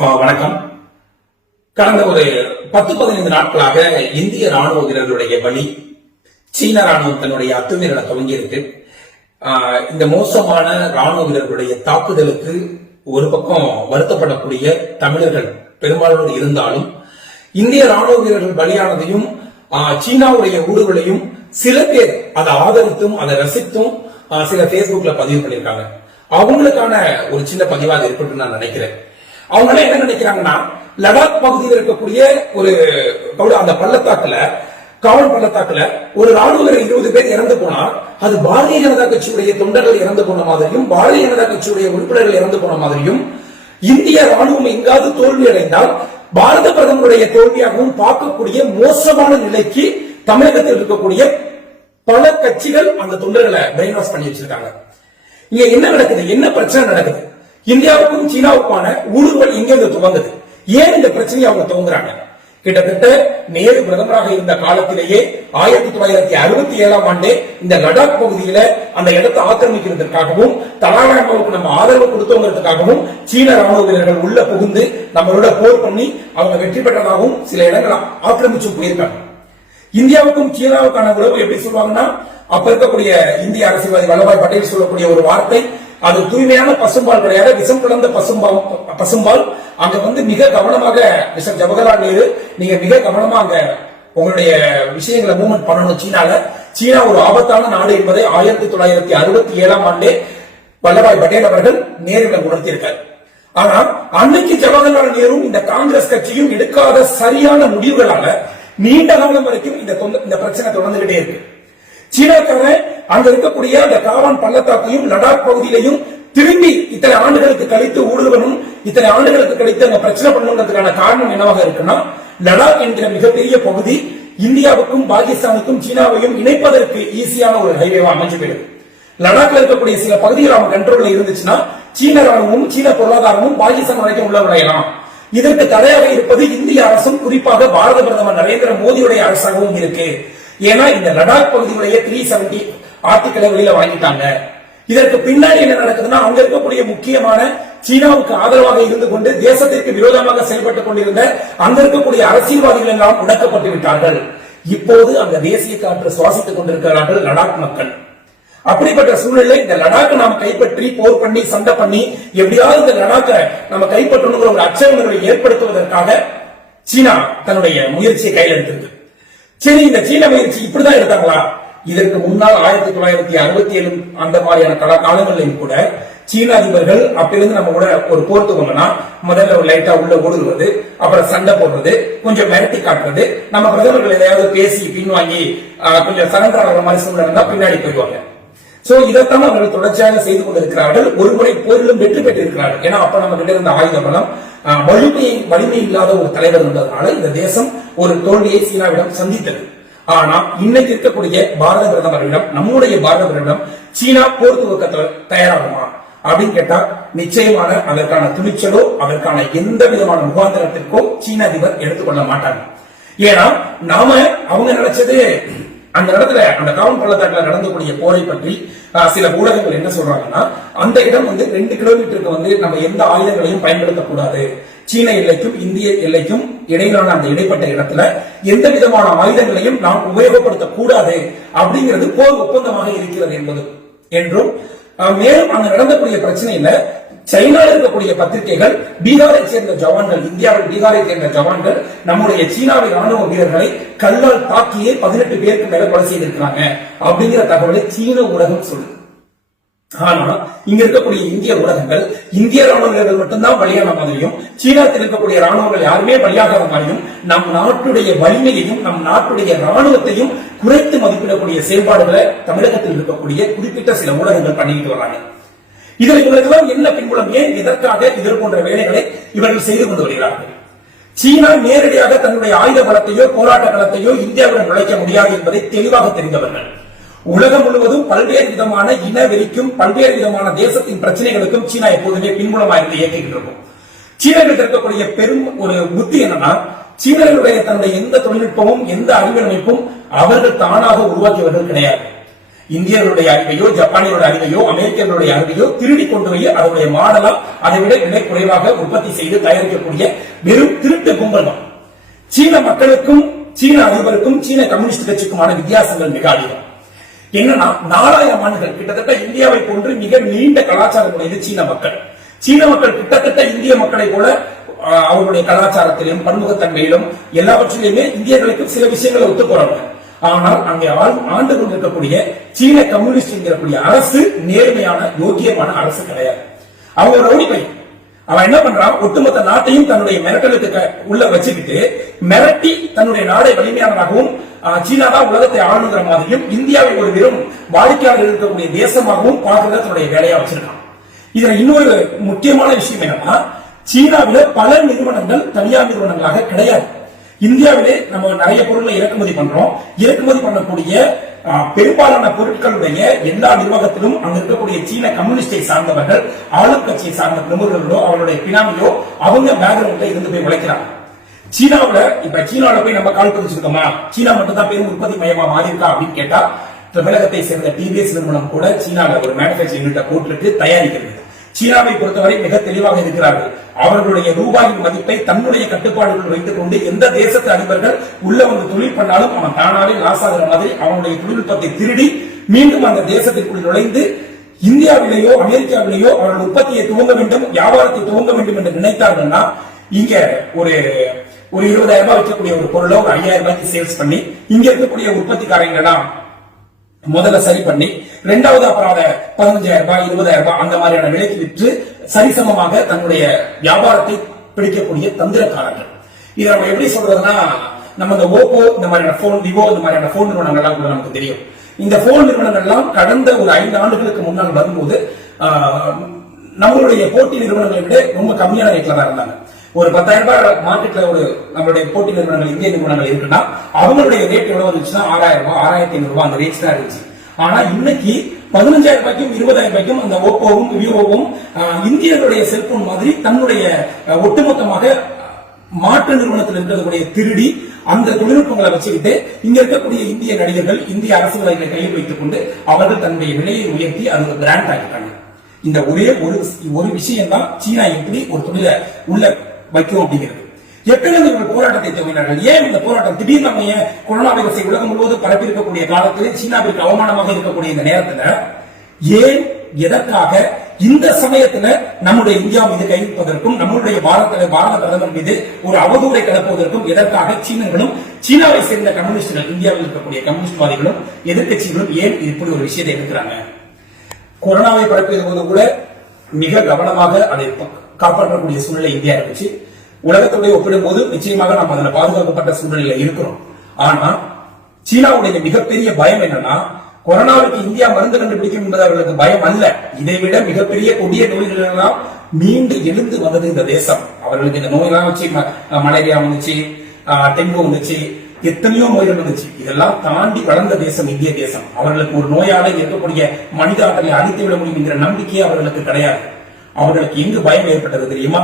வணக்கம். கடந்த ஒரு 10-15 நாட்களாக இந்திய ராணுவ வீரர்களுடைய பலி, சீன ராணுவம் தன்னுடைய அத்துமீறலை துவங்கியிருக்கு. இந்த மோசமான ராணுவ வீரர்களுடைய தாக்குதலுக்கு ஒரு பக்கம் வருத்தப்படக்கூடிய தமிழர்கள் பெரும்பாலும் இருந்தாலும், இந்திய ராணுவ வீரர்கள் பலியானதையும் சீனாவுடைய ஊடுகளையும் சில பேர் அதை ஆதரித்தும் அதை ரசித்தும் சில பேஸ்புக்ல பதிவு பண்ணியிருக்காங்க. அவங்களுக்கான ஒரு சின்ன பதிவாக ஏற்பட்டு நான் நினைக்கிறேன். அவங்க என்ன நினைக்கிறாங்கன்னா, லடாக் பகுதியில் இருக்கக்கூடிய ஒரு அந்த பள்ளத்தாக்குல, காவல் பள்ளத்தாக்குல ஒரு ராணுவ வீரர் 20 பேர் இறந்து போனா அது பாரதிய ஜனதா கட்சியுடைய தொண்டர்கள் இறந்து போன மாதிரியும், பாரதிய ஜனதா கட்சியுடைய உறுப்பினர்கள் இறந்து போன மாதிரியும், இந்திய ராணுவம் எங்காவது தோல்வி அடைந்தால் பாரத பிரதமருடைய தோல்வியாகவும் பார்க்கக்கூடிய மோசமான நிலைக்கு தமிழகத்தில் இருக்கக்கூடிய பல கட்சிகள் அந்த தொண்டர்களை பிரெயின் வாஷ் பண்ணி வச்சிருக்காங்க. இங்க என்ன நடக்குது, என்ன பிரச்சனை நடக்குது? இந்தியாவுக்கும் சீனாவுக்கான ஊடுருவல் எங்க இருந்து துவங்குது? ஏன் இந்த பிரச்சனையை அவங்க துவங்குறாங்க? கிட்டத்தட்ட நேரு பிரதமராக இருந்த காலத்திலேயே 1967ஆம் ஆண்டே இந்த லடாக் பகுதியில அந்த இடத்தை ஆக்கிரமிக்கிறதுக்காகவும் தலாலாமாவுக்கு நம்ம ஆதரவு கொடுத்தோங்கிறதுக்காகவும் சீன ராணுவ வீரர்கள் உள்ள புகுந்து நம்மளோட போர் பண்ணி அவங்க வெற்றி பெற்றதாகவும் சில இடங்களை ஆக்கிரமிச்சு போயிருக்காங்க. இந்தியாவுக்கும் சீனாவுக்கான உறவு எப்படி சொல்லுவாங்கன்னா, அப்ப இருக்கக்கூடிய இந்திய அரசியல்வாதி வல்லபாய் பட்டேல் சொல்லக்கூடிய ஒரு வார்த்தை, அது தூய்மையான பசும்பால் கிடையாது, விஷம் கலந்த பசும்பால். அங்க மிக கவனமாக மிஸ்டர் ஜவஹர்லால் நேரு, நீங்க மிக கவனமா அங்க உங்களுடைய விஷயங்களை மூவ்மெண்ட் பண்ணணும். சீனா ஒரு ஆபத்தான நாடு என்பதை 1967ஆம் ஆண்டே வல்லபாய் பட்டேல் அவர்கள் நேருவிடம் உணர்த்தியிருக்கார். ஆனா அன்னைக்கு ஜவஹர்லால் நேரு இந்த காங்கிரஸ் கட்சியும் எடுக்காத சரியான முடிவுகளால நீண்ட காலம் வரைக்கும் இந்த பிரச்சனை தொடர்ந்துகிட்டே இருக்கு. சீனாக்காரன் அங்க இருக்கக்கூடிய அந்த காவான் பள்ளத்தாக்கையும் லடாக் பகுதியிலையும் திரும்பி இத்தனை ஆண்டுகளுக்கு கழித்து ஊடுருவனும், இத்தனை ஆண்டுகளுக்கு கழித்து அங்க பிரச்சனை பண்ணணுங்கிறதுக்கான காரணம் என்னவாக இருக்குன்னா, லடாக் என்கிற மிகப்பெரிய பகுதி இந்தியாவுக்கும் பாகிஸ்தானுக்கும் சீனாவையும் இணைப்பதற்கு ஈஸியான ஒரு ஹைவேவா அமைஞ்சு போயிடுது. லடாக்ல இருக்கக்கூடிய சில பகுதிகள் அவங்க கண்ட்ரோல்ல இருந்துச்சுன்னா சீன ராணுவமும் சீன பொருளாதாரமும் பாகிஸ்தான் வரைக்கும் உள்ள விளையலாம். இதற்கு தடையாக இருப்பது இந்திய அரசும், குறிப்பாக பாரத பிரதமர் நரேந்திர மோடியுடைய அரசாகவும் இருக்கு. ஏன்னா இந்த லடாக் பகுதியுடைய 370 ஆர்டிகளை வெளியில வாங்கிட்டாங்க. இதற்கு பின்னாடி என்ன நடக்குதுன்னா, அங்க இருக்கக்கூடிய முக்கியமான சீனாவுக்கு ஆதரவாக இருந்து கொண்டு தேசத்திற்கு விரோதமாக செயல்பட்டுக் கொண்டிருந்த அங்க இருக்கக்கூடிய அரசியல்வாதிகள் எல்லாம் முடக்கப்பட்டு விட்டார்கள். இப்போது அந்த தேசிய காற்று சுவாசித்துக் கொண்டிருக்கிறார்கள் லடாக் மக்கள். அப்படிப்பட்ட சூழ்நிலை இந்த லடாக்கை நாம கைப்பற்றி போர் பண்ணி சண்டை பண்ணி எப்படியாவது இந்த லடாக்கை நம்ம கைப்பற்றணுங்கிற ஒரு அச்ச உணர்வை ஏற்படுத்துவதற்காக சீனா தன்னுடைய முயற்சியை கையில் எடுத்திருக்கு. சரி, இந்த சீன முயற்சி இப்படிதான் எடுத்தாங்களா? இதற்கு முன்னால் 1967 அந்த மாதிரியான காலங்களிலும் கூட சீன அதிபர்கள் அப்பிலிருந்து நம்ம கூட ஒரு போர்த்துக்கோங்கன்னா முதல்ல ஒரு லைட்டா உள்ள ஓடுவது, அப்புறம் சண்டை போடுறது, கொஞ்சம் மிரட்டி காட்டுறது, நம்ம பிரதமர்கள் எதையாவது பேசி பின்வாங்கி கொஞ்சம் சரண்டர் ஆகிற மாதிரி சூழ்நிலை பின்னாடி போயிடுவாங்க. சோ இதைத்தான் அவர்கள் தொடர்ச்சியாக செய்து கொண்டிருக்கிறார்கள். ஒரு முறை போரிலும் வெற்றி பெற்றிருக்கிறார்கள். ஏன்னா அப்ப நம்ம கிட்ட இருந்த ஆயுத பலம், வலிமை இல்லாத ஒரு தலைவர் இருந்ததுனால இந்த தேசம் ஒரு தோல்வியை சீனாவிடம் சந்தித்தது. ஆனா இன்னைக்கு இருக்கக்கூடிய பாரத பிரதமரிடம், நம்முடைய பாரத பிரதமரிடம் சீனா போர் துவக்க தயாராகுமா அப்படின்னு கேட்டா நிச்சயமான அதற்கான துணிச்சலோ அதற்கான எந்த விதமான முகாந்திரத்திற்கோ சீன அதிபர் எடுத்துக்கொள்ள மாட்டாங்க. ஏன்னா நாம அவங்க நினைச்சது அந்த இடத்துல அந்த காவன் பள்ளத்தாக்குல நடந்தக்கூடிய போரை பற்றி சில ஊடகங்கள் என்ன சொல்றாங்கன்னா, அந்த இடம் 2 கிலோமீட்டருக்கு நம்ம எந்த ஆயுதங்களையும் பயன்படுத்தக்கூடாது, சீன எல்லைக்கும் இந்திய எல்லைக்கும் இடையிலான அந்த இடைப்பட்ட இடத்துல எந்த விதமான ஆயுதங்களையும் நாம் உபயோகப்படுத்தக்கூடாது அப்படிங்கிறது போர் ஒப்பந்தமாக இருக்கிறது என்பது என்றும், மேலும் அங்க நடந்தக்கூடிய பிரச்சனையில சைனாவில் இருக்கக்கூடிய பத்திரிகைகள் பீகாரை சேர்ந்த ஜவான்கள், இந்தியாவில் பீகாரை சேர்ந்த ஜவான்கள் நம்முடைய சீனாவின் ராணுவ வீரர்களை கல்லால் தாக்கியே 18 பேருக்கு மேல கொலை செய்திருக்கிறாங்க அப்படிங்கிற தகவலை சீன ஊடகம் சொல்லுது. ஆனா இங்க இருக்கக்கூடிய இந்திய ஊடகங்கள் இந்திய ராணுவ வீரர்கள் மட்டும்தான் பலியான மாதிரியும், சீனாத்தில் இருக்கக்கூடிய ராணுவங்கள் யாருமே பலியாகாத மாதிரியும், நம் நாட்டுடைய வலிமையையும் நம் நாட்டுடைய ராணுவத்தையும் குறைத்து மதிப்பிடக்கூடிய செயல்பாடுகளை தமிழகத்தில் இருக்கக்கூடிய குறிப்பிட்ட சில ஊடகங்கள் பண்ணிட்டு வர்றாங்க. இதில் இவர்களுக்கு என்ன பின்புலம், ஏன் எதற்காக இது போன்ற வேலைகளை இவர்கள் செய்து கொண்டு வருகிறார்கள்? சீனா நேரடியாக தன்னுடைய ஆயுத பலத்தையோ போராட்ட களத்தையோ இந்தியாவுடன் நுழைக்க முடியாது என்பதை தெளிவாக தெரிந்தவர்கள். உலகம் முழுவதும் பல்வேறு விதமான இனவெறிக்கும் பல்வேறு விதமான தேசத்தின் பிரச்சனைகளுக்கும் சீனா எப்போதுமே பின்புலமாக இருந்து இயக்கிட்டு இருக்கும். சீனர்கள் இருக்கக்கூடிய பெரும் ஒரு புத்தி என்னன்னா, சீனர்களுடைய தன்னுடைய எந்த தொழில்நுட்பமும் எந்த அறிவியலமைப்பும் அவர்கள் தானாக உருவாக்கியவர்கள் கிடையாது. இந்தியர்களுடைய அறிவையோ, ஜப்பானியருடைய அறிவையோ, அமெரிக்கர்களுடைய அறிவையோ திருடி கொண்டு போய் அதனுடைய மாடலா அதை விட விலை குறைவாக உற்பத்தி செய்து தயாரிக்கக்கூடிய வெறும் திருட்டு கும்பல் தான். சீன மக்களுக்கும் சீன அதிபருக்கும் சீன கம்யூனிஸ்ட் கட்சிக்குமான வித்தியாசங்கள் மிக அதிகம். என்னன்னா 4000 ஆண்டுகள் கிட்டத்தட்ட இந்தியாவை போன்று மிக நீண்ட கலாச்சாரம் உடையது சீன மக்கள். சீன மக்கள் கிட்டத்தட்ட இந்திய மக்களை போல அவர்களுடைய கலாச்சாரத்திலும் பன்முகத்தன்மையிலும் எல்லாவற்றிலுமே இந்தியர்களுக்கு சில விஷயங்களை ஒத்து போறாங்க. ஆனால் அங்கே ஆண்டு கொண்டிருக்கக்கூடிய சீன கம்யூனிஸ்ட் என்கிறக்கூடிய அரசு நேர்மையான யோக்கியமான அரசு கிடையாது. அவங்க ரவுடி பையன். அவன் என்ன பண்றான், ஒட்டுமொத்த நாட்டையும் தன்னுடைய மிரட்டலுக்கு உள்ள வச்சுக்கிட்டு மிரட்டி தன்னுடைய நாடை வலிமையானதாகவும் சீனா தான் உலகத்தை ஆளுங்கிற மாதிரியும் இந்தியாவை ஒரு வெறும் வாடிக்கையாளர் இருக்கக்கூடிய தேசமாகவும் பார்க்கறத தன்னுடைய வேலையா வச்சிருக்கான். இதுல இன்னொரு முக்கியமான விஷயம் என்னன்னா, சீனாவில பல நிறுவனங்கள் தனியார் நிறுவனங்களாக கிடையாது. இந்தியாவிலே நம்ம நிறைய பொருட்களை இறக்குமதி பண்றோம். இறக்குமதி பண்ணக்கூடிய பெரும்பாலான பொருட்களுடைய எல்லா நிர்வாகத்திலும் அங்க இருக்கக்கூடிய சீன கம்யூனிஸ்டை சார்ந்தவர்கள், ஆளும் கட்சியை சார்ந்த பிரமுகர்களோ அவருடைய பினாமியோ அவங்க பேக்ரவுண்ட்ல இருந்து போய் உழைக்கிறாங்க. சீனாவில இப்ப சீனாவில போய் நம்ம கால் பதிச்சிருக்கோமா, சீனா மட்டும் தான் பெரும் உற்பத்தி மையமா மாறி இருக்கா அப்படின்னு கேட்டா, தமிழகத்தை சேர்ந்த டிவிஎஸ் நிறுவனம் கூட சீனாவில் ஒரு மேனுபேக்சரிங் யூனிட்டை போட்டுட்டு தயாரிக்கிறது. சீனாவை பொறுத்தவரை மிக தெளிவாக இருக்கிறார்கள். அவர்களுடைய ரூபாயின் மதிப்பை தன்னுடைய கட்டுப்பாடுகள் வைத்துக் கொண்டு எந்த தேசத்து அதிபர்கள் உள்ள வந்து தொழில் பண்ணாலும் அவன் தானாவே லாஸ் ஆகிற மாதிரி அவனுடைய தொழில்நுட்பத்தை திருடி மீண்டும் அந்த தேசத்திற்குள் நுழைந்து இந்தியாவிலேயோ அமெரிக்காவிலேயோ அவர்கள் உற்பத்தியை துவங்க வேண்டும், வியாபாரத்தை துவங்க வேண்டும் என்று நினைத்தார்கள்னா, இங்க ஒரு 20,000 ரூபாய் விற்கக்கூடிய ஒரு பொருளை ஒரு 5,000 ரூபாய்க்கு சேல்ஸ் பண்ணி இங்க இருக்கக்கூடிய உற்பத்திக்காரங்க முதல்ல சரி பண்ணி, இரண்டாவது அப்புறம் 15,000 ரூபாய் 20,000 ரூபாய் அந்த மாதிரியான விலைக்கு விற்று சரிசமமாக தன்னுடைய வியாபாரத்தை பிடிக்கக்கூடிய தந்திரக்காரர்கள். இதை நம்ம எப்படி சொல்றதுன்னா, நம்ம இந்த ஓப்போ இந்த மாதிரியான போன், விவோ இந்த மாதிரியான போன் நிறுவனங்கள்லாம் கூட நமக்கு தெரியும். இந்த போன் நிறுவனங்கள்லாம் கடந்த ஒரு 5 ஆண்டுகளுக்கு முன்னால் வரும்போது நம்மளுடைய போட்டி நிறுவனங்களை விட ரொம்ப கம்மியான ரேட்ல தான் இருந்தாங்க. ஒரு 10,000 ரூபாய் மார்க்கெட்ல ஒரு நம்மளுடைய போட்டி நிறுவனங்கள், இந்திய நிறுவனங்கள் இருக்குன்னா அவங்களுடைய ரேட் எவ்வளவு இருந்துச்சுன்னா 6,000 ரூபாய் 6,500 ரூபாய் அந்த ரேட் தான் இருந்துச்சு. ஆனா இன்னைக்கு 15,000 ரூபாய்க்கும் 20,000 ரூபாய்க்கும் அந்த ஓப்போவும் விவோவும் இந்தியர்களுடைய செல்போன் மாதிரி தன்னுடைய ஒட்டுமொத்தமாக மாற்று நிறுவனத்தில் இருக்கக்கூடிய திருடி அந்த தொழில்நுட்பங்களை வச்சுக்கிட்டு இங்க இருக்கக்கூடிய இந்திய நடிகர்கள், இந்திய அரசுகளை கையில் வைத்துக் கொண்டு அவர்கள் தன்னுடைய விலையை உயர்த்தி அது ஒரு பிராண்ட் ஆகிட்டாங்க. இந்த ஒரே ஒரு விஷயம் தான் சீனா எப்படி ஒரு தொழிலை உள்ள வைக்கும் அப்படிங்கிறது. எப்படி போராட்டத்தை துவங்கினார்கள்? ஏன் இந்த போராட்டம் திடீர்னு நம்ம ஏன் கொரோனா வைரஸை உலகம் முழுவதும் பரப்பி இருக்கக்கூடிய காலத்தில் சீனாவிற்கு அவமானமாக இருக்கக்கூடிய இந்த நேரத்துல ஏன், எதற்காக இந்த சமயத்துல நம்முடைய இந்தியா மீது கைவிப்பதற்கும் நம்முடைய பாரத பிரதமர் மீது ஒரு அவதூறை கிளப்புவதற்கும் எதற்காக சீனர்களும் சீனாவை சேர்ந்த கம்யூனிஸ்டுகள், இந்தியாவில் இருக்கக்கூடிய கம்யூனிஸ்ட்வாதிகளும் எதிர்கட்சிகளும் ஏன் இப்படி ஒரு விஷயத்தை எடுக்கிறாங்க? கொரோனாவை பரப்பியது போது கூட மிக கவனமாக அதை காப்பாற்றக்கூடிய சூழ்நிலை இந்தியா இருந்துச்சு. உலகத்தோட ஒப்பிடும் போது நிச்சயமாக நாம் அதில் பாதுகாக்கப்பட்ட சூழ்நிலையில இருக்கிறோம். ஆனா சீனாவுடைய மிகப்பெரிய பயம் என்னன்னா, கொரோனாவுக்கு இந்தியா மருந்து கண்டுபிடிக்கும் என்பது அவர்களுக்கு பயம் அல்ல. இதைவிட மிகப்பெரிய கொடிய நோய்கள் எல்லாம் மீண்டு எழுந்து வந்தது இந்த தேசம். அவர்களுக்கு இந்த நோயெல்லாம் வச்சு மலேரியா வந்துச்சு, டெங்கு வந்துச்சு, எத்தனையோ நோய்கள் வந்துச்சு. இதெல்லாம் தாண்டி வளர்ந்த தேசம் இந்திய தேசம். அவர்களுக்கு ஒரு நோயால இருக்கக்கூடிய மனித ஆற்றலை அழித்து விட முடியும் என்கிற நம்பிக்கையே அவர்களுக்கு கிடையாது. அவர்களுக்கு எங்கு பயம் ஏற்பட்டது தெரியுமா?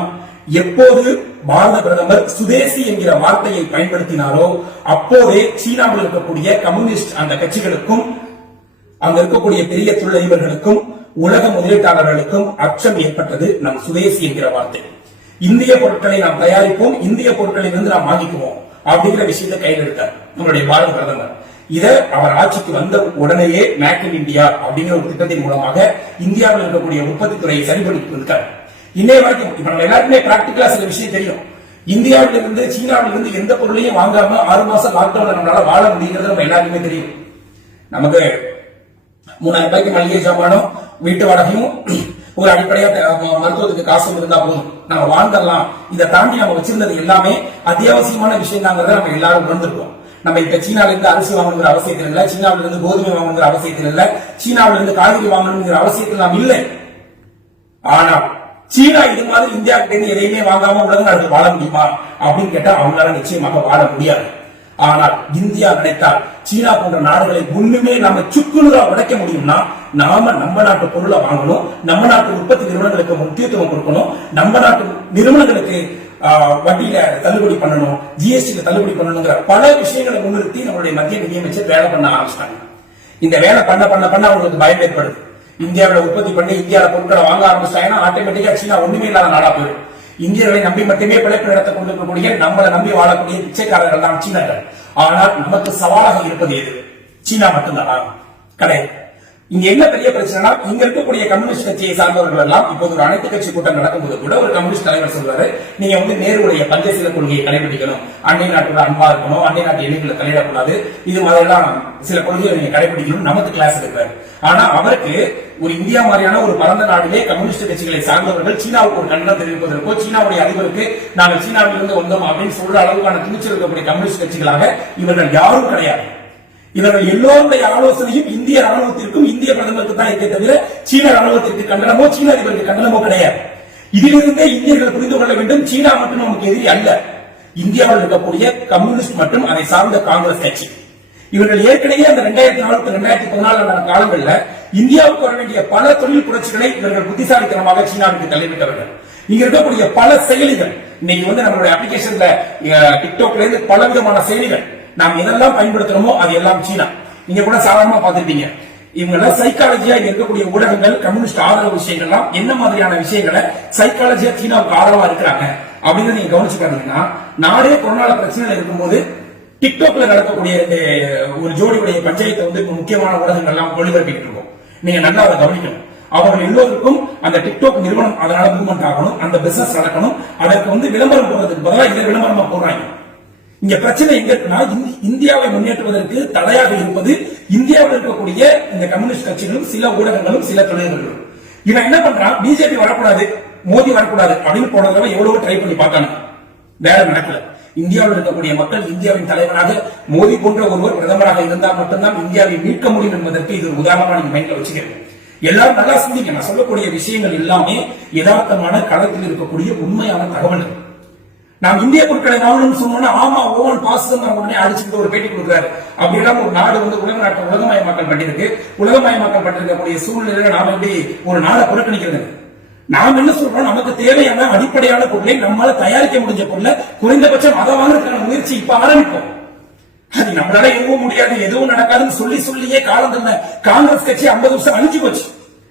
எப்போது பாரத பிரதமர் சுதேசி என்கிற வார்த்தையை பயன்படுத்தினாரோ அப்போதே சீனாவில் இருக்கக்கூடிய கம்யூனிஸ்ட் அந்த கட்சிகளுக்கும் அங்க இருக்கக்கூடிய பெரிய தொழிலதிபர்களுக்கும் உலக முதலீட்டாளர்களுக்கும் அச்சம் ஏற்பட்டது. நம் சுதேசி என்கிற வார்த்தை. இந்திய பொருட்களை நாம் தயாரிப்போம், இந்திய பொருட்களை இருந்து நாம் வாங்கிக்குவோம் அப்படிங்கிற விஷயத்தை கையில் எடுத்தார் நம்மளுடைய பாரத பிரதமர். இதை அவர் ஆட்சிக்கு வந்த உடனேயே மேக் இன் இந்தியா அப்படிங்கிற ஒரு திட்டத்தின் மூலமாக இந்தியாவில் இருக்கக்கூடிய உற்பத்தி துறையை சரிபடுத்தி இருக்கார். இன்னைய வரைக்கும் இப்ப நம்ம எல்லாருக்குமே பிராக்டிகலா சில விஷயம் தெரியும். இந்தியாவில இருந்து சீனாவில இருந்து எந்த பொருளையும் வாங்காம 6 மாசம் லாக்டவுன்ல நம்மளால வாழ முடியுங்கிறது நம்ம எல்லாருக்குமே தெரியும். நமக்கு 3,000 ரூபாய்க்கு மளிகை சாமானும் வீட்டு வாடகையும் ஒரு அடிப்படையா மருத்துவத்துக்கு காசும் இருந்தா போதும் நம்ம வாழ்ந்துடலாம். இதை தாண்டி நம்ம வச்சிருந்தது எல்லாமே அத்தியாவசியமான விஷயம் தாங்கிறத நம்ம எல்லாரும் உணர்ந்துருக்கோம். நம்ம இப்ப சீனால இருந்து அரிசி வாங்கணுங்கிற அவசியத்தில் இல்ல, சீனாவில இருந்து கோதுமை வாங்கணுங்கிற அவசியத்தில் இல்ல, சீனாவில இருந்து காய்கறி வாங்கணுங்கிற அவசியத்தில் நாம் இல்லை. ஆனா சீனா இது மாதிரி இந்தியா கிட்ட இருந்து எதையுமே வாங்காம உலக நாடுகள் வாழ முடியுமா அப்படின்னு கேட்டா அவங்களால நிச்சயமாக வாழ முடியாது. ஆனால் இந்தியா நினைத்தால் சீனா போன்ற நாடுகளை ஒண்ணுமே நாம சுக்குநூறா உடைக்க முடியும்னா நாம நம்ம நாட்டு பொருளை வாங்கணும், நம்ம நாட்டு உற்பத்தி நிறுவனங்களுக்கு முக்கியத்துவம் கொடுக்கணும், நம்ம நாட்டு நிறுவனங்களுக்கு வட்டியில தள்ளுபடி பண்ணணும், ஜிஎஸ்டியில தள்ளுபடி பண்ணணுங்கிற பல விஷயங்களை முன்னிறுத்தி நம்மளுடைய மத்திய நிதியமைச்சர் வேலை பண்ண ஆரம்பிச்சிட்டாங்க. இந்த வேலை பண்ண பண்ண பண்ண அவங்களுக்கு பயம் ஏற்படுது. இந்தியாவில உற்பத்தி பண்ணி இந்தியாவில பொருட்களை வாங்க ஆரம்பிச்சாங்கன்னா ஆட்டோமேட்டிக்கா சீனா ஒண்ணுமே இல்லாத நாடா போயிடும். இந்தியர்களை நம்பி மட்டுமே பிழைப்பு நடத்த கொண்டிருக்கக்கூடிய நம்மளை நம்பி வாழக்கூடிய பிச்சைக்காரர்கள் தான் சீனர்கள். ஆனால் நமக்கு சவாலாக இருப்பது எது? சீனா மட்டும்தானா? கிடையாது. இங்க என்ன பெரிய பிரச்சனைனா, இங்க இருக்கக்கூடிய கம்யூனிஸ்ட் கட்சியை சார்ந்தவர்கள் எல்லாம் இப்போது ஒரு அனைத்து கட்சி கூட்டம் நடக்கும்போது கூட ஒரு கம்யூனிஸ்ட் தலைவர் சொல்றாரு, நீங்க நேருடைய பஞ்சசீல கொள்கையை கடைபிடிக்கணும், அண்டை நாட்டோட அன்பா இருக்கணும், அண்டை நாட்டு எல்லைகளை தலையிடக்கூடாது, இது மாதிரிலாம் சில கொள்கைகளை நீங்க கடைபிடிக்கணும், நமக்கு கிளாஸ் எடுக்கிறாரு. ஆனா அவருக்கு ஒரு இந்தியா மாதிரியான ஒரு பரந்த நாட்டிலே கம்யூனிஸ்ட் கட்சிகளை சார்ந்தவர்கள் சீனாவுக்கு ஒரு கண்டனம் தெரிவிப்பதற்கோ சீனாவுடைய அதிபருக்கு நாங்கள் சீனாவிலிருந்து வந்தோம் அப்படின்னு சொல்ற அளவுக்கான துணிச்சல் இருக்கக்கூடிய கம்யூனிஸ்ட் கட்சிகளாக இவர்கள் யாரும் கிடையாது. இவர்கள் எல்லோருடைய ஆலோசனையும் இந்திய ராணுவத்திற்கும் இந்திய பிரதமருக்கு தான் இருக்க தவிர சீன ராணுவத்திற்கு கண்டனமோ சீன அதிபருக்கு கண்டனமோ கிடையாது. இதிலிருந்தே இந்தியர்கள் புரிந்து கொள்ள வேண்டும், சீனா மட்டும் நமக்கு எதிரி அல்ல. இந்தியாவில் இருக்கக்கூடிய கம்யூனிஸ்ட் மற்றும் அதை சார்ந்த காங்கிரஸ் கட்சி இவர்கள் ஏற்கனவே அந்த 2004 2014 காலங்களில் இந்தியாவுக்கு வர வேண்டிய பல தொழில் புரட்சிகளை இவர்கள் புத்திசாலித்தனமாக சீனாவுக்கு தள்ளிவிட்டவர்கள். இங்க இருக்கக்கூடிய பல செயலிகள் இன்னைக்கு நம்மளுடைய அப்ளிகேஷன்ல டிக்டாக்ல இருந்து பல விதமான செயலிகள் நாம் எதெல்லாம் பயன்படுத்துறோமோ அது எல்லாம் சீனா. நீங்க கூட சாதாரணமா பாத்துருப்பீங்க. இவங்க சைக்காலஜியா இருக்கக்கூடிய ஊடகங்கள் கம்யூனிஸ்ட் ஆதரவு விஷயங்கள்லாம் என்ன மாதிரியான விஷயங்களை சைக்காலஜியா சீனாவுக்கு ஆதரவா இருக்கிறாங்க அப்படின்னு நீங்க கவனிச்சு பாத்தீங்கன்னா, நாடே கொரோனால பிரச்சனைகள் இருக்கும்போது டிக்டாக்ல நடக்கக்கூடிய ஒரு ஜோடியுடைய பஞ்சாயத்தை முக்கியமான ஊடகங்கள்லாம் ஒளிபரப்பிட்டு இருக்கோம். நீங்க நல்லா அதை கவனிக்கணும். அவர்கள் எல்லோருக்கும் அந்த டிக்டாக் நிறுவனம் அதனால மூவ்மெண்ட் ஆகணும், அந்த பிசினஸ் நடக்கணும், அதற்கு விளம்பரம் போடுறதுக்கு பதிலாக இதை விளம்பரமா போடுறாங்க. இங்க பிரச்சனை எங்க இருக்குன்னா, இந்தியாவை முன்னேற்றுவதற்கு தடையாக இருப்பது இந்தியாவில் இருக்கக்கூடிய இந்த கம்யூனிஸ்ட் கட்சிகளும் சில ஊடகங்களும் சில தொழில்களும். இவன் என்ன பண்றான், பிஜேபி வரக்கூடாது, மோடி வரக்கூடாது அப்படின்னு போன தடவை எவ்வளவு ட்ரை பண்ணி பார்த்தாங்க, வேற நடக்கல. இந்தியாவில் இருக்கக்கூடிய மக்கள் இந்தியாவின் தலைவராக மோடி போன்ற ஒருவர் பிரதமராக இருந்தால் மட்டும்தான் இந்தியாவை மீட்க முடியும் என்பதற்கு இது ஒரு உதாரணமா நீங்க மைண்ட்ல வச்சுக்கிறேன். எல்லாரும் நல்லா சிந்திங்க. நான் சொல்லக்கூடிய விஷயங்கள் எல்லாமே யதார்த்தமான களத்தில் இருக்கக்கூடிய உண்மையான தகவல்கள். நாம் இந்திய பொருட்களை வாங்கணும்னு சொன்னோம்னா ஆமா ஓவன் பாசம் உடனே அடிச்சுட்டு ஒரு பேட்டி கொடுக்கிறாரு. அப்படி இல்லாம ஒரு நாடு உலக நாட்டை உலகமயமாக்கல் பண்ணிருக்கு. உலகமயமாக்கல் பண்ணிருக்கக்கூடிய சூழ்நிலையில நாம எப்படி ஒரு நாடை புறக்கணிக்கிறது? நாம் என்ன சொல்றோம், நமக்கு தேவையான அடிப்படையான பொருளை நம்மளால தயாரிக்க முடிஞ்ச பொருளை குறைந்தபட்சம் அதை வாங்குறதுக்கான முயற்சி இப்ப ஆரம்பிப்போம். அது நம்மளால எதுவும் முடியாது, எதுவும் நடக்காதுன்னு சொல்லியே காலம் தந்த காங்கிரஸ் கட்சி 50 வருஷம் அழிஞ்சு போச்சு.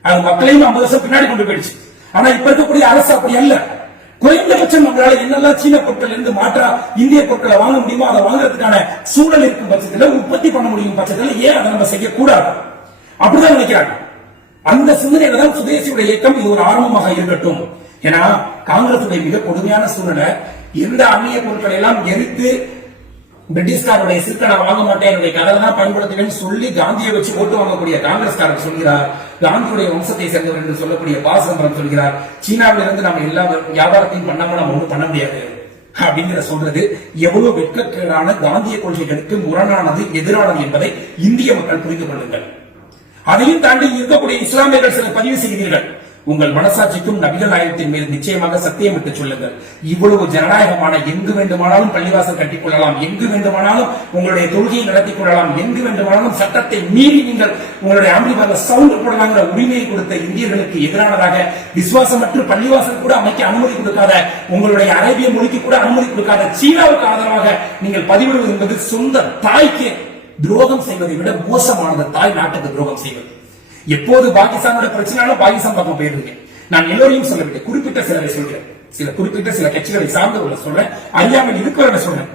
அது மக்களையும் 50 வருஷம் பின்னாடி கொண்டு போயிடுச்சு. ஆனா இப்ப இருக்கக்கூடிய அரசு அப்படி அல்ல. குறைந்தபட்சம் நம்மளால என்னெல்லாம் சீன பொருட்கள் இருந்து மாற்றா இந்திய பொருட்களை வாங்க முடியுமோ அதை வாங்குறதுக்கான சூழல் இருக்கும் பட்சத்தில், உற்பத்தி பண்ண முடியும் பட்சத்தில் ஏன் அதை நம்ம செய்யக்கூடாது அப்படிதான் நினைக்கிறாங்க. அந்த சிந்தனையில தான் சுதேசியுடைய இயக்கம் இது ஒரு ஆரம்பமாக இருக்கட்டும். ஏன்னா காங்கிரசுடைய மிக கொடுமையான சூழ்நிலை, எந்த அந்நிய பொருட்களை எல்லாம் எரித்து பிரிட்டிஷ்காரருடைய சிற்க நான் வாங்க மாட்டேன், என்னுடைய கதை தான் பயன்படுத்துவேன்னு சொல்லி காந்தியை வச்சு ஓட்டு வாங்கக்கூடிய காங்கிரஸ்காரர் சொல்கிறார், காந்தியுடைய வம்சத்தை சேர்ந்தவர் என்று சொல்லக்கூடிய பாசம்பரம் சொல்கிறார், சீனாவில இருந்து நம்ம எல்லா வியாபாரத்தையும் பண்ணாம நம்ம ஒண்ணும் பண்ண முடியாது அப்படிங்கிற சொல்றது எவ்வளவு வெட்கக்கேடான காந்திய கொள்கைகளுக்கு முரணானது, எதிரானது என்பதை இந்திய மக்கள் புரிந்து கொள்ளுங்கள். அதையும் தாண்டி இருக்கக்கூடிய இஸ்லாமியர்கள் சில பதிவு செய்கிறீர்கள். உங்கள் மனசாட்சிக்கும் நபிகள் நாயகத்தின் மீது நிச்சயமாக சத்தியம் விட்டு சொல்லுங்கள். இவ்வளவு ஜனநாயகமான எங்கு வேண்டுமானாலும் பள்ளிவாசல் கட்டிக்கொள்ளலாம், எங்கு வேண்டுமானாலும் உங்களுடைய தொழுகையை நடத்திக் கொள்ளலாம், எங்கு வேண்டுமானாலும் சட்டத்தை மீறி நீங்கள் உங்களுடைய ஆம்பிளிஃபையர்ல சவுண்ட் போடலாங்கிற உரிமையை கொடுத்த இந்தியர்களுக்கு எதிரானதாக, விசுவாசமற்று பள்ளிவாசல் கூட அமைக்க அனுமதி கொடுக்காத, உங்களுடைய அரேபிய மொழிக்கு கூட அனுமதி கொடுக்காத சீனாவுக்கு ஆதரவாக நீங்கள் பதிவிடுவது என்பது சொந்த தாய்க்கு துரோகம் செய்வதை விட மோசமானது. தாய் நாட்டுக்கு துரோகம் செய்வது. எப்போது பாகிஸ்தானோட பிரச்சனை பாகிஸ்தான் பக்கம் போயிருந்தேன். நான் எல்லோரையும் சொல்லவில்லை, குறிப்பிட்ட சிலரை சொல்கிறேன், குறிப்பிட்ட சில கட்சிகளை சார்ந்தவர்களை சொல்றேன், அறியாமல் இருக்கிறவரை சொல்றேன்.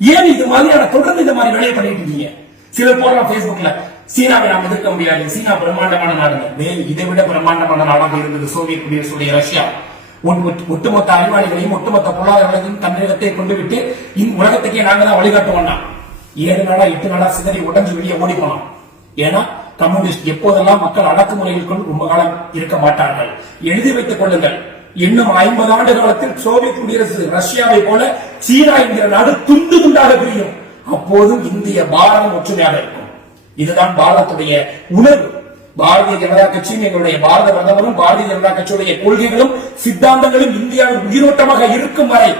ஏன் இது மாதிரியான தொடர்ந்து இந்த மாதிரி வேலையை பண்ணிட்டு இருக்கீங்க? சிலர் போடலாம் பேஸ்புக்ல, சீனாவை நாம் எதிர்க்க முடியாது, சீனா பிரம்மாண்டமான நாடு. இதை விட பிரம்மாண்டமான நாடாக இருந்தது சோவியத் குடியரசுடைய ரஷ்யா. ஒட்டுமொத்த அறிவாளிகளையும் ஒட்டுமொத்த பொருளாதாரங்களையும் தமிழகத்தை கொண்டு விட்டு உலகத்துக்கே நாங்க தான் வழிகாட்டுவோம்னா 7 நாளா 8 நாளா சிதறி உடஞ்சு வெளியே ஓடி போனோம். ஏன்னா கம்யூனிஸ்ட் எப்போதெல்லாம் மக்கள் அடக்குமுறைகளுக்குள் ரொம்ப காலம் இருக்க மாட்டார்கள். எழுதி வைத்துக் கொள்ளுங்கள், இன்னும் 50 ஆண்டு காலத்தில் சோவியத் குடியரசு ரஷ்யாவை போல சீனா என்கிற நாடு துண்டு துண்டாக பிரியும். அப்போதும் இந்திய பாரதம் ஒற்றுமையாக இருக்கும். இதுதான் பாரதத்துடைய உணர்வு. பாரதிய ஜனதா கட்சியும் எங்களுடைய பாரத பிரதமரும் பாரதிய ஜனதா கட்சியுடைய கொள்கைகளும் சித்தாந்தங்களும் இந்தியாவில் உயிரோட்டமாக இருக்கும் வரை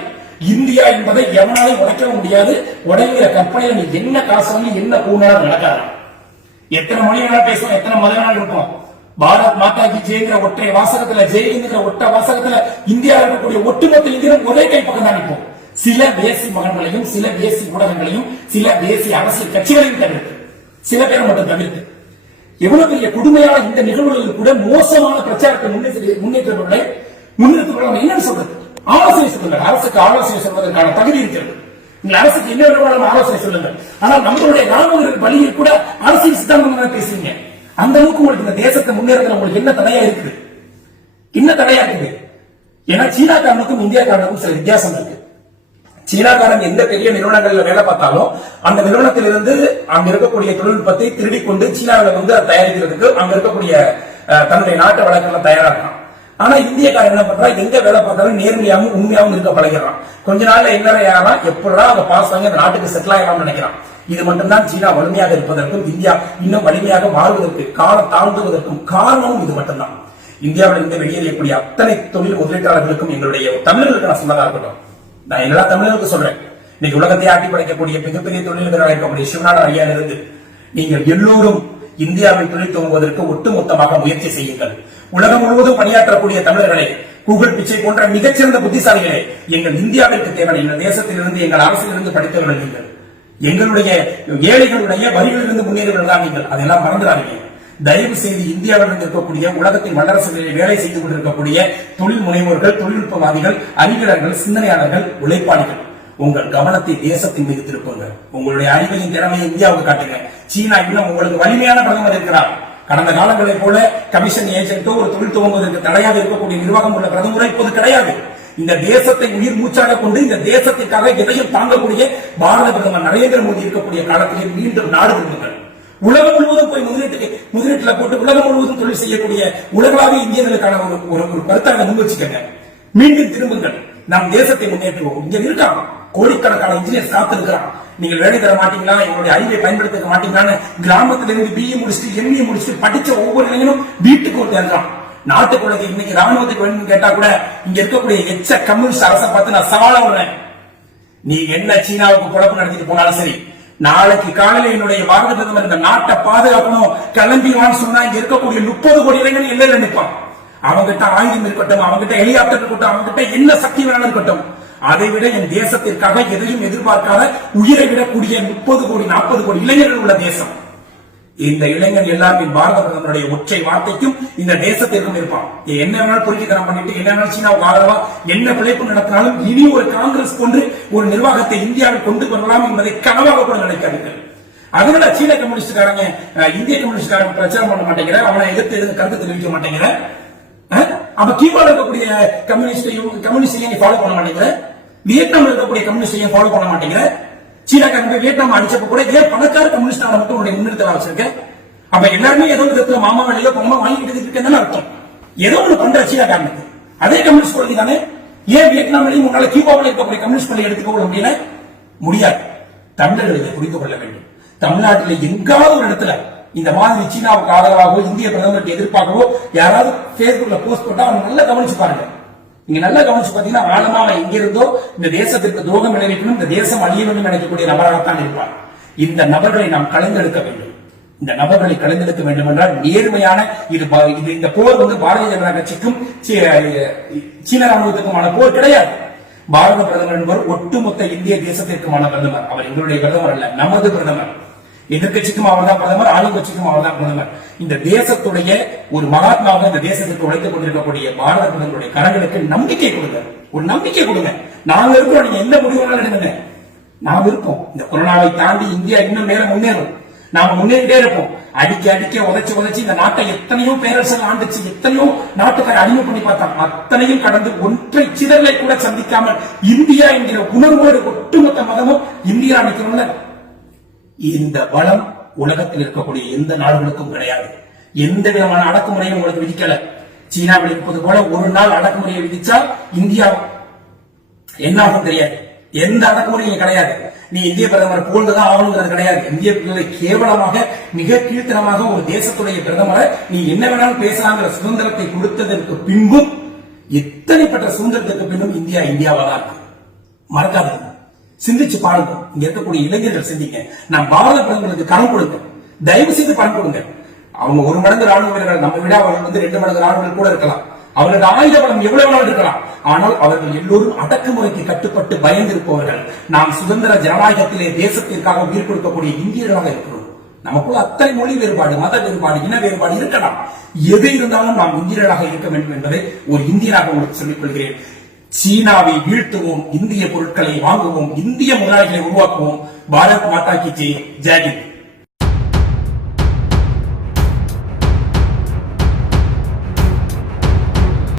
இந்தியா என்பதை எவனாலும் உடைக்க முடியாது. உடைங்கிற கற்பனையில நீ என்ன காசு என்ன கூடாது நடக்காது. எத்தனை மொழி வேணாலும் பேசுவோம், எத்தனை மத வேணாலும் இருப்போம். பாரத் மாதா கி ஜெயங்கிற ஒற்றை வாசகத்துல, ஜெயங்கிற ஒற்றை வாசகத்துல இந்தியா இருக்கக்கூடிய ஒட்டுமொத்த இந்தியரும் ஒரே கை பக்கம் தான் நிற்போம். சில தேசி மகன்களையும் சில தேசி ஊடகங்களையும் சில தேசிய அரசியல் கட்சிகளையும் தவிர்த்து, சில பேரை மட்டும் தவிர்த்து எவ்வளவு பெரிய கொடுமையான இந்த நிகழ்வுகளில் கூட மோசமான பிரச்சாரத்தை முன்னேற்றங்களை முன்னெடுத்து என்னன்னு சொல்றது? ஆலோசனை சொல்லுங்கள். அரசுக்கு ஆலோசனை சொல்வதற்கான தகுதி இருக்கிறது. நீங்கள் அரசுக்கு என்ன வேணுமானாலும் ஆலோசனை சொல்லுங்கள். ஆனால் நம்மளுடைய ராணுவ வழியில் கூட அரசியல் சித்தாந்தம் பேசுறீங்க. அந்த அளவுக்கு உங்களுக்கு இந்த தேசத்தை முன்னேறதுல உங்களுக்கு என்ன தடையா இருக்குது? என்ன தடையா இருக்குது? ஏன்னா சீனாக்காரனுக்கும் இந்தியாக்காரனுக்கும் சில வித்தியாசம் இருக்கு. சீனாக்காரன் எந்த பெரிய நிறுவனங்கள்ல வேலை பார்த்தாலும் அந்த நிறுவனத்திலிருந்து அங்க இருக்கக்கூடிய தொழில்நுட்பத்தை திருடிக் கொண்டு சீனாவில் வந்து தயாரிக்கிறதுக்கு அங்க இருக்கக்கூடிய தன்னுடைய நாட்டு வழக்கெல்லாம் தயாரா இருக்கான். ஆனா இந்தியக்காரன் என்ன பண்றா, எங்க வேலை பார்த்தாலும் நேர்மையாகவும் உண்மையாகவும் இருக்க பழகிறான். கொஞ்ச நாள்ல என்ன யாரா எப்படா அவங்க பாஸ் வாங்கி அந்த நாட்டுக்கு செட்டில் ஆகலாம்னு நினைக்கிறான். இது மட்டும்தான் சீனா வலிமையாக இருப்பதற்கும் இந்தியா இன்னும் வலிமையாக மாறுவதற்கு காலம் தாழ்ந்துவதற்கும் காரணமும் இது மட்டும்தான். இந்தியாவில் இருந்து வெளியேறக்கூடிய அத்தனை தொழில் முதலீட்டாளர்களுக்கும் எங்களுடைய தமிழர்களுக்கு நான் சொன்னதா இருக்கட்டும், நான் எல்லா தமிழர்களுக்கு சொல்றேன், இன்னைக்கு உலகத்தை ஆட்டி படைக்கக்கூடிய மிகப்பெரிய தொழில்களாக இருக்கக்கூடிய சிவநாடு ஐயாவிலிருந்து நீங்கள் எல்லோரும் இந்தியாவில் தொழில் துவங்குவதற்கு ஒட்டுமொத்தமாக முயற்சி செய்யுங்கள். உலகம் முழுவதும் பணியாற்றக்கூடிய தமிழர்களே, கூகுள் பிச்சை போன்ற மிகச்சிறந்த புத்திசாலிகளே, எங்கள் இந்தியாவிற்கு தேவை. எங்கள் தேசத்திலிருந்து எங்கள் அரசிலிருந்து படித்தவர்கள் நீங்கள். எங்களுடைய ஏழைகளுடைய வரிகளிலிருந்து முன்னேறியவர்கள் தான் நீங்கள். அதெல்லாம் மறந்துடாதீங்க. தயவு செய்து இந்தியாவில் இருக்கக்கூடிய உலகத்தின் வல்லரசுகளில் வேலை செய்து கொண்டிருக்கக்கூடிய தொழில் முனைவோர்கள், தொழில்நுட்பவாதிகள், அறிஞர்கள், சிந்தனையாளர்கள், உழைப்பாளிகள், உங்கள் கவனத்தை தேசத்தின் மீது திருப்புங்கள். உங்களுடைய அறிவையும் திறமையை இந்தியாவுக்கு காட்டுங்க. சீனா இன்னும் உங்களுக்கு வலிமையான பிரதமர் இருக்கிறார். கடந்த காலங்களைப் போல கமிஷன் ஏஜென்ட்டோ ஒரு தொழில் துவங்குவதற்கு தடையாக இருக்கக்கூடிய நிர்வாகம் உள்ள பிரதமரோ இப்போது கிடையாது. இந்த தேசத்தை உயிர் மூச்சாக கொண்டு இந்த தேசத்திற்காக எதையும் தாங்கக்கூடிய பாரத பிரதமர் நரேந்திர மோடி இருக்கக்கூடிய காலத்திலே மீண்டும் நாடு திரும்புங்கள். உலகம் முழுவதும் போய் முதலீட்டுல போட்டு உலகம் முழுவதும் தொழில் செய்யக்கூடிய உலகளாவிய இந்தியர்களுக்கான ஒரு கருத்தாக முன்வச்சுக்கங்க. மீண்டும் திரும்புங்கள். நம் தேசத்தை முன்னேற்றுவோம். இங்க இருக்கான் கோடிக்கணக்கான இன்ஜினியர் காத்திருக்கிறான். நீங்கள் வேலை தர மாட்டீங்களா, எங்களுடைய அறிவை பயன்படுத்த மாட்டீங்களான்னு கிராமத்திலிருந்து பிஇ முடிச்சுட்டு எம்இ முடிச்சுட்டு படிச்ச ஒவ்வொரு இளைஞனும் வீட்டுக்கு ஒரு தேர்றான். நாட்டுக்குள்ள இன்னைக்கு ராணுவத்துக்கு வேணும்னு கேட்டா கூட இங்க இருக்கக்கூடிய எச்ச கம்யூனிஸ்ட் அரசை பார்த்து நான் சவாலா விடுறேன். நீ என்ன சீனாவுக்கு குழப்பம் நடத்திட்டு போனாலும் சரி, நாளைக்கு காலையில என்னுடைய பாரத பிரதமர் இந்த நாட்டை பாதுகாக்கணும் கிளம்பிடுவான்னு சொன்னா இங்க இருக்கக்கூடிய 30 கோடி இளைஞர்கள் எல்லையில நிற்பான். அவங்கிட்ட ஆயுதம் இருக்கட்டும், அவங்கிட்ட ஹெலிகாப்டர் இருக்கட்டும், அவங்கிட்ட என்ன சக்தி வேணாலும் இருக்கட்டும், அதை விட என் தேசத்திற்காக எதையும் எதிர்பார்க்காத உயிரை விடக்கூடிய 30 கோடி 40 கோடி இளைஞர்கள் உள்ள தேசம். இந்த இளைஞர் எல்லாருமே பாரத பிரதமருடைய ஒற்றை வார்த்தைக்கும் இந்த தேசத்திற்கும் இருப்பான். என்ன வேணாலும் பொறுக்கித்தனம் பண்ணிட்டு என்ன வேணாலும் சீனாவுக்கு ஆதரவா என்ன பிழைப்பு நடத்தினாலும் இனி ஒரு காங்கிரஸ் போன்று ஒரு நிர்வாகத்தை இந்தியாவில் கொண்டு வரலாம் என்பதை கனவாக கூட நினைக்காதீர்கள். அதனால சீன கம்யூனிஸ்டுக்காரங்க இந்திய கம்யூனிஸ்டுக்காரங்க பிரச்சாரம் பண்ண மாட்டேங்கிற, அவனை எதிர்த்து கருத்து தெரிவிக்க மாட்டேங்கிற, அவன் கீழே இருக்கக்கூடிய கம்யூனிஸ்டையும் ஃபாலோ பண்ண மாட்டேங்கிற, வியட்நாம் இருக்கக்கூடிய கம்யூனிஸ்டையும் ஃபாலோ பண்ண மாட்டேங்கிற, சீனாக்காரங்க வியட்நாம் அடிச்சப்ப கூட ஏன் பணக்கார கம்யூனிஸ்ட் மட்டும் உடைய முன்னிறுத்த வச்சிருக்க? அப்ப எல்லாருமே ஏதோ விதத்துல மாமா வேலையோ பொம்மா வாங்கிட்டு இருக்கேன்னு அர்த்தம். ஏதோ ஒண்ணு பண்ற சீனாக்காரனுக்கு அதே கம்யூனிஸ்ட் கொள்கை தானே. ஏன் வியட்நாமிலையும் முன்னால கியூபாவில் இருக்கக்கூடிய கம்யூனிஸ்ட் கொள்கை எடுத்துக்கொள்ள முடியல? முடியாது. தமிழர்கள் இதை புரிந்து கொள்ள வேண்டும். தமிழ்நாட்டில் எங்காவது ஒரு இடத்துல இந்த மாதிரி சீனாவுக்கு ஆதரவாகவோ இந்திய பிரதமருக்கு எதிர்ப்பாகவோ யாராவது பேஸ்புக்ல போஸ்ட் போட்டா அவங்க நல்லா கவனிச்சு பாருங்க. நீங்க நல்லா கவனிச்சு பாத்தீங்கன்னா ஆழமா எங்க இருந்தோ இந்த தேசத்திற்கு துரோகம் விளைவிக்கணும், இந்த தேசம் அழிய வேண்டும் நினைக்கக்கூடிய நபராகத்தான் இருப்பார். இந்த நபர்களை நாம் கலந்தெடுக்க வேண்டும். இந்த நபர்களை கலந்தெடுக்க வேண்டும் என்றால் நேர்மையான இந்த போர் வந்து பாரதிய ஜனதா கட்சிக்கும் சீன ராணுவத்துக்குமான போர் கிடையாது. பாரத பிரதமர் என்பவர் ஒட்டுமொத்த இந்திய தேசத்திற்குமான பிரதமர். அவர் எங்களுடைய பிரதமர் அல்ல, நமது பிரதமர். எதிர்கட்சிக்கும் அவர் தான் பிரதமர், ஆளுங்கட்சிக்கும் அவர் தான் பிரதமர். இந்த தேசத்துடைய ஒரு மகாத்மாவாக இந்த தேசத்திற்கு உழைத்துக் கொண்டிருக்கக்கூடிய பாரத பிரதமருடைய கரங்களுக்கு நம்பிக்கை கொடுங்க, ஒரு நம்பிக்கை கொடுங்க. நாங்க இருக்கிறோம், நீங்க எந்த முடிவுகளும் எடுங்க. நாம இருக்கோம். இந்த கொரோனாவை தாண்டி இந்தியா இன்னும் மேல முன்னேறும். நாம முன்னேறிட்டே இருப்போம். அடிக்க உதைச்சு இந்த நாட்டை எத்தனையோ பேரரசுகள் ஆண்டுச்சு, எத்தனையோ நாட்டுக்கார அடிமை பண்ணி பார்த்தாங்க. அத்தனையும் கடந்து ஒற்றை சிதறலை கூட சந்திக்காமல் இந்தியா என்கிற உணர்வோடு ஒட்டுமொத்த மதமும் இந்தியா நிற்கிறோம்ல. இந்த பலம் உலகத்தில் இருக்கக்கூடிய எந்த நாடுகளுக்கும் கிடையாது. எந்த விதமான அடக்குமுறையும் உங்களுக்கு விதிக்கல. சீனாவில் இருப்பது போல ஒரு நாள் அடக்குமுறையை விதிச்சா இந்தியா என்ன ஆகும் தெரியாது. எந்த அடக்குமுறையும் கிடையாது. நீ இந்திய பிரதமர் புகழ்ந்துதான் ஆகணுங்கிறது கிடையாது. இந்திய பிள்ளை கேவலமாக மிக கீழ்த்தனமாக ஒரு தேசத்துடைய பிரதமரை நீ என்ன வேணாலும் பேசலாங்கிற சுதந்திரத்தை கொடுத்ததற்கு பின்பும், எத்தனைப்பட்ட சுதந்திரத்துக்கு பின்பும் இந்தியா இந்தியாவா தான் இருக்கு. மறக்காதீங்க, சிந்திச்சு பாருங்க. இங்க இருக்கக்கூடிய இளைஞர்கள் சிந்திங்க. நான் பாரத பிரதமருக்கு கடன் கொடுங்க, தயவு செய்து பணம் கொடுங்க. அவங்க 1 மடங்கு ராணுவ வீரர்கள், நம்ம விட அவர்கள் 2 மடங்கு ராணுவர்கள் கூட இருக்கலாம். அவர்களுக்கு ஆயுத பலம் எவ்வளவு நாள் இருக்கலாம். ஆனால் அவர்கள் எல்லோரும் அடக்குமுறைக்கு கட்டுப்பட்டு பயந்திருப்பவர்கள். நாம் சுதந்திர ஜனநாயகத்திலே தேசத்திற்காக உயிர் கொடுக்கக்கூடிய இந்தியர்களாக இருக்கிறோம். நமக்குள்ள அத்தனை மொழி வேறுபாடு, மத வேறுபாடு, இன வேறுபாடு இருக்கலாம். எது இருந்தாலும் நாம் இந்தியர்களாக இருக்க வேண்டும் என்பதை ஒரு இந்தியனாக உங்களுக்கு சொல்லிக் கொள்கிறேன். சீனாவை வீழ்த்துவோம், இந்திய பொருட்களை வாங்குவோம், இந்திய முதலாளிகளை உருவாக்குவோம். பாரத் மாதா கி ஜெய். ஜெய் ஹிந்த்.